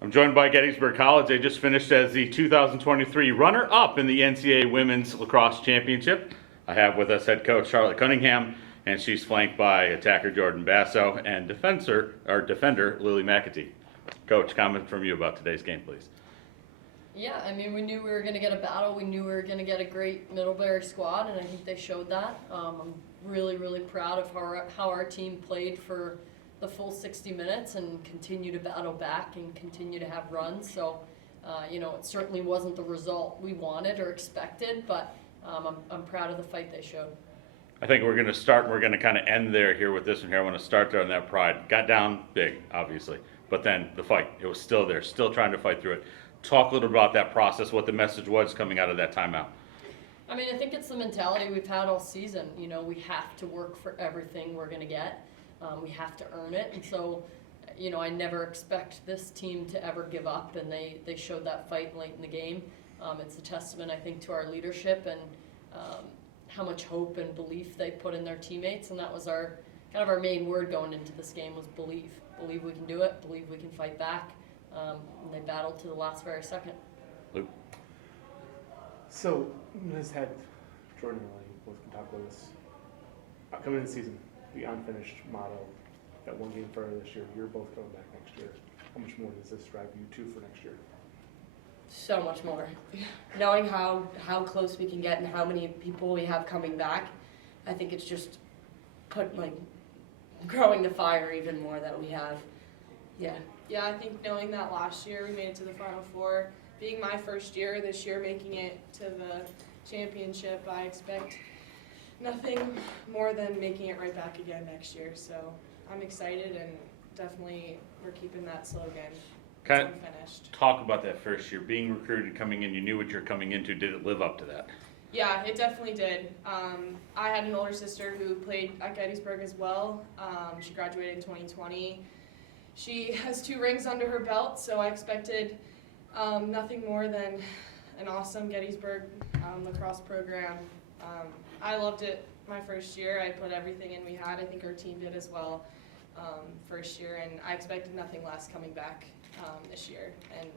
I'm joined by Gettysburg College. They just finished as the 2023 runner-up in the NCAA Women's Lacrosse Championship. I have with us head coach Charlotte Cunningham, and she's flanked by attacker Jordan Basso and defender Lily Macatee. Coach, comment from you about today's game, please. Yeah, I mean, we knew we were going to get a battle. We knew we were going to get a great Middlebury squad, and I think they showed that. I'm really, really proud of how our team played for the full 60 minutes and continue to battle back and continue to have runs. So, it certainly wasn't the result we wanted or expected, but I'm proud of the fight they showed. I think we're going to start and we're going to kind of end there here with this one here. I want to start there on that pride. Got down big, obviously, but then the fight, it was still there, still trying to fight through it. Talk a little about that process, what the message was coming out of that timeout. I mean, I think it's the mentality we've had all season. We have to work for everything we're going to get. We have to earn it. And so, I never expect this team to ever give up, and they showed that fight late in the game. It's a testament, I think, to our leadership and how much hope and belief they put in their teammates. And that was our main word going into this game was believe. Believe we can do it, believe we can fight back. And they battled to the last very second. Luke? So, Ms. Head, Jordan and Lily both can talk about this. Coming into the season, the unfinished model, got one game further this year. You're both coming back next year. How much more does this drive you two for next year? So much more. Knowing how close we can get and how many people we have coming back, I think it's just growing the fire even more that we have. Yeah. Yeah, I think knowing that last year we made it to the Final Four, being my first year, this year making it to the championship, I expect nothing more than making it right back again next year. So I'm excited, and definitely we're keeping that slogan. Kind of Unfinished. talk about that first year, being recruited, coming in, you knew what you're coming into. Did it live up to that? Yeah, it definitely did. I had an older sister who played at Gettysburg as well. She graduated in 2020. She has 2 rings under her belt, so I expected nothing more than an awesome Gettysburg lacrosse program. I loved it my first year. I put everything in we had. I think our team did as well first year, and I expected nothing less coming back this year, and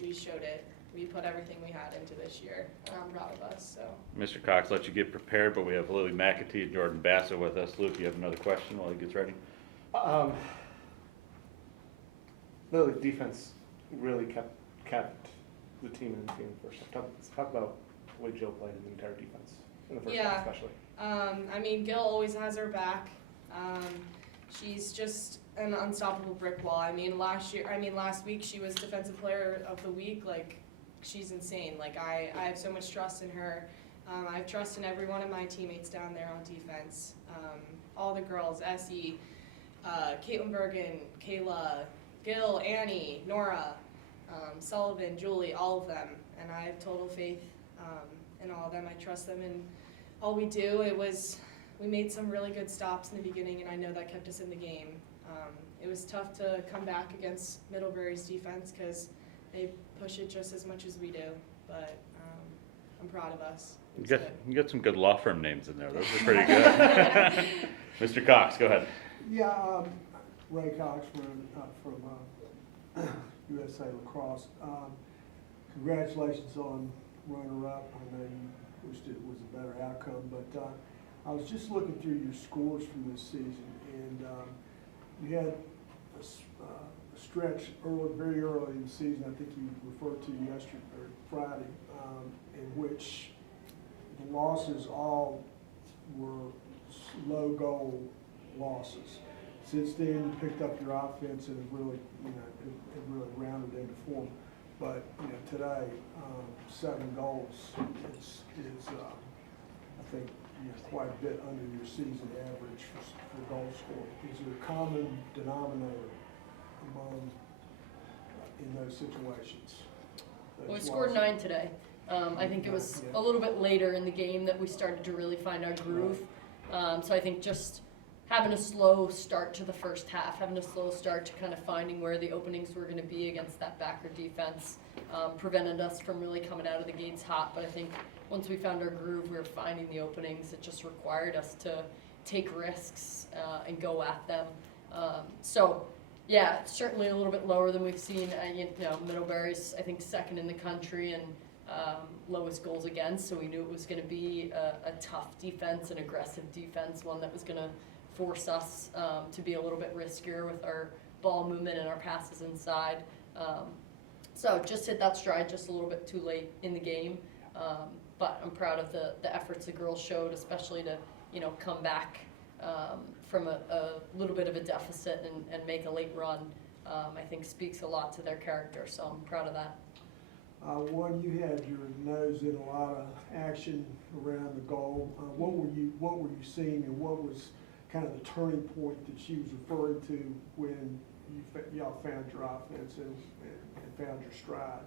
we showed it. We put everything we had into this year, and I'm proud of us. So, Mr. Cox, let you get prepared, but we have Lily Macatee and Jordan Basso with us. Luke, you have another question while he gets ready? Lily, defense really kept the team in the game first. Talk about the way Jill played in the entire defense, in the first half especially. Gil always has her back. She's just an unstoppable brick wall. Last week she was Defensive Player of the Week. She's insane. I have so much trust in her. I have trust in every one of my teammates down there on defense. All the girls, Essie, Caitlin Bergen, Kayla, Gil, Annie, Nora, Sullivan, Julie, all of them. And I have total faith in all of them. I trust them in all we do. We made some really good stops in the beginning, and I know that kept us in the game. It was tough to come back against Middlebury's defense because they push it just as much as we do, but I'm proud of us. You got some good law firm names in there. Those are pretty good. Mr. Cox, go ahead. Yeah, Ray Cox from USA Lacrosse. Congratulations on runner-up. I know you wished it was a better outcome, but I was just looking through your scores from this season, and you had a stretch very early in the season, I think you referred to yesterday or Friday, in which the losses all were low goal losses. Since then, you picked up your offense and have really, it really rounded into form. But today, 7 goals is I think quite a bit under your season average for goal scoring. Is there a common denominator in those situations? Well, we scored 9 today. I think it was a little bit later in the game that we started to really find our groove. So I think just having a slow start to the first half, having a slow start to kind of finding where the openings were going to be against that backer defense prevented us from really coming out of the gates hot. But I think once we found our groove, we were finding the openings. It just required us to take risks and go at them. So Yeah, it's certainly a little bit lower than we've seen. You know, Middlebury's, I think, second in the country and lowest goals against, so we knew it was going to be a tough defense, an aggressive defense, one that was going to force us to be a little bit riskier with our ball movement and our passes inside. So just hit that stride just a little bit too late in the game. But I'm proud of the efforts the girls showed, especially to, you know, come back from a little bit of a deficit and make a late run. I think speaks a lot to their character, so I'm proud of that. One, you had your nose in a lot of action around the goal. What were you seeing, and what was kind of the turning point that she was referring to when y'all found your offense and found your stride?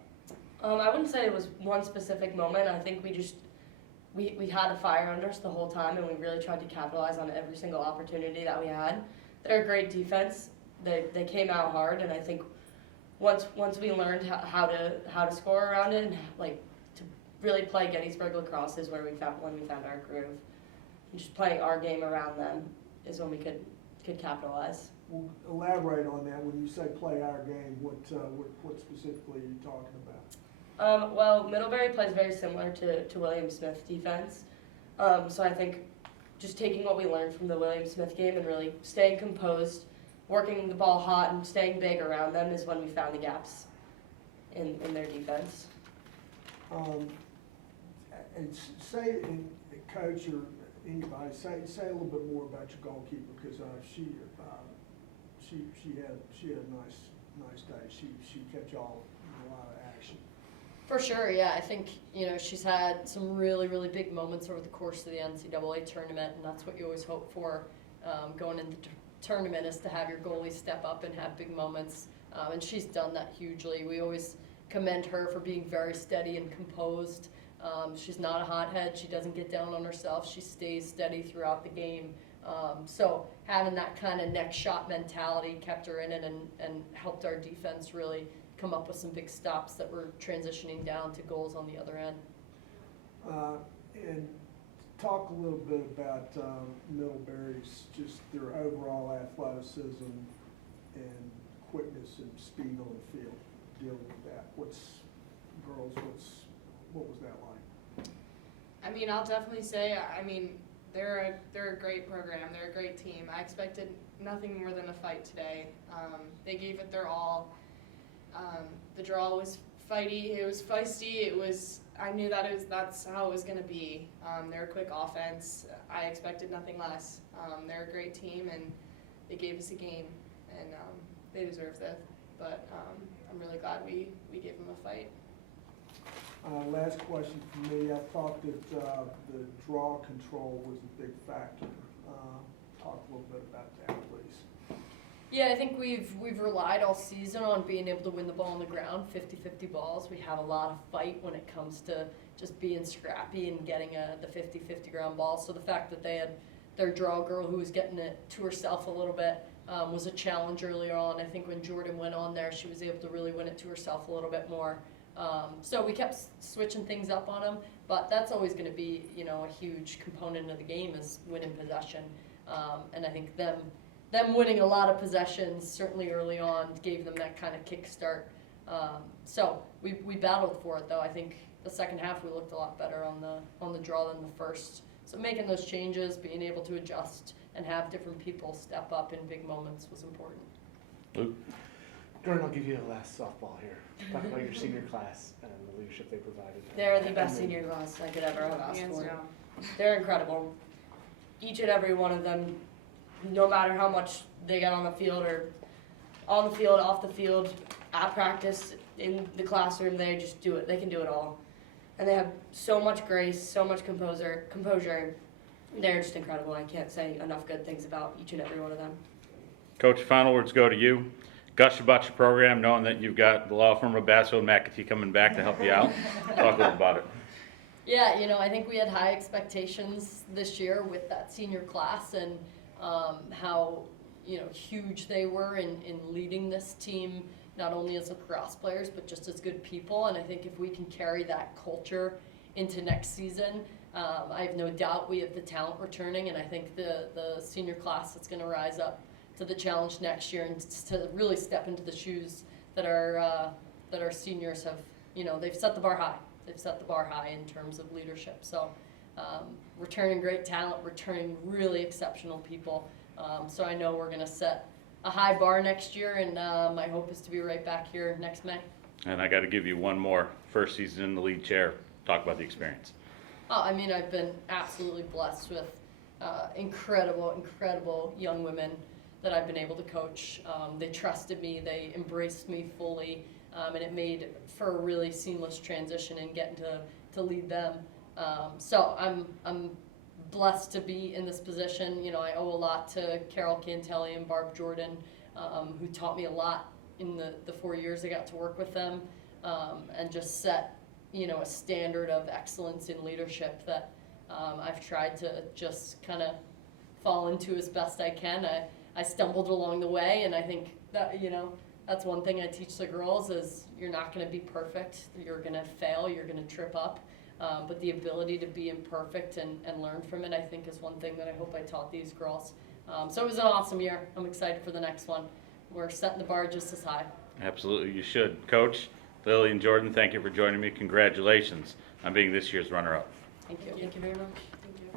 I wouldn't say it was one specific moment. I think we had a fire under us the whole time, and we really tried to capitalize on every single opportunity that we had. They're a great defense. They came out hard, and I think once we learned how to score around it and like to really play Gettysburg lacrosse is when we found our groove. And just playing our game around them is when we could capitalize. Well, elaborate on that. When you say play our game, what specifically are you talking about? Well, Middlebury plays very similar to William Smith defense. So I think just taking what we learned from the William Smith game and really staying composed, working the ball hot and staying big around them is when we found the gaps in their defense. And say, coach or anybody, say a little bit more about your goalkeeper, because she had a nice day. She kept y'all in a lot of action. For sure, yeah. I think, you know, she's had some really, really big moments over the course of the NCAA tournament, and that's what you always hope for going into the tournament, is to have your goalie step up and have big moments. And she's done that hugely. We always commend her for being very steady and composed. She's not a hothead. She doesn't get down on herself. She stays steady throughout the game. So having that kind of next shot mentality kept her in it and helped our defense really come up with some big stops that were transitioning down to goals on the other end. And talk a little bit about Middlebury's, just their overall athleticism and quickness and speed on the field, dealing with that. What was that like? I mean, I'll definitely say, I mean, they're a great program. They're a great team. I expected nothing more than a fight today. They gave it their all. The draw was fighty. It was feisty. I knew that's how it was going to be. They're a quick offense. I expected nothing less. They're a great team, and they gave us a game, and they deserve that. But I'm really glad we gave them a fight. Last question for me. I thought that the draw control was a big factor. Talk a little bit about that, please. Yeah, I think we've relied all season on being able to win the ball on the ground, 50-50 balls. We have a lot of fight when it comes to just being scrappy and getting the 50-50 ground ball. So the fact that they had their draw girl who was getting it to herself a little bit was a challenge early on. I think when Jordan went on there, she was able to really win it to herself a little bit more. So we kept switching things up on them, but that's always going to be, you know, a huge component of the game is winning possession. And I think them winning a lot of possessions certainly early on gave them that kind of kickstart. So we battled for it though. I think the second half we looked a lot better on the draw than the first. So making those changes, being able to adjust and have different people step up in big moments was important. Luke? Jordan, I'll give you a last softball here. Talk about your senior class and the leadership they provided. They're the best senior class I could ever have asked Hands for. down. They're incredible. Each and every one of them, no matter how much they get on the field or on the field, off the field, at practice, in the classroom, they just do it. They can do it all. And they have so much grace, so much composure. They're just incredible. I can't say enough good things about each and every one of them. Coach, final words go to you. Gush about your program, knowing that you've got the law firm of Basso and Macatee coming back to help you out. Talk a little about it. Yeah, you know, I think we had high expectations this year with that senior class and how, you know, huge they were in leading this team, not only as lacrosse players, but just as good people. And I think if we can carry that culture into next season, I have no doubt we have the talent returning, and I think the senior class that's going to rise up the challenge next year and to really step into the shoes that our seniors have. You know, they've set the bar high. They've set the bar high in terms of leadership. So returning great talent, returning really exceptional people. So I know we're going to set a high bar next year, and my hope is to be right back here next May. And I got to give you one more. First season in the lead chair. Talk about the experience. Oh, I mean, I've been absolutely blessed with incredible young women that I've been able to coach. They trusted me, they embraced me fully, and it made for a really seamless transition in getting to lead them. So I'm blessed to be in this position. You know, I owe a lot to Carol Cantelli and Barb Jordan, who taught me a lot in the 4 years I got to work with them, and just set, you know, a standard of excellence in leadership that I've tried to just kind of fall into as best I can. I stumbled along the way, and I think that, you know, that's one thing I teach the girls is you're not going to be perfect. You're going to fail. You're going to trip up. But the ability to be imperfect and learn from it, I think, is one thing that I hope I taught these girls. So it was an awesome year. I'm excited for the next one. We're setting the bar just as high. Absolutely, you should. Coach, Lily and Jordan, thank you for joining me. Congratulations on being this year's runner-up. Thank you. Thank you very much.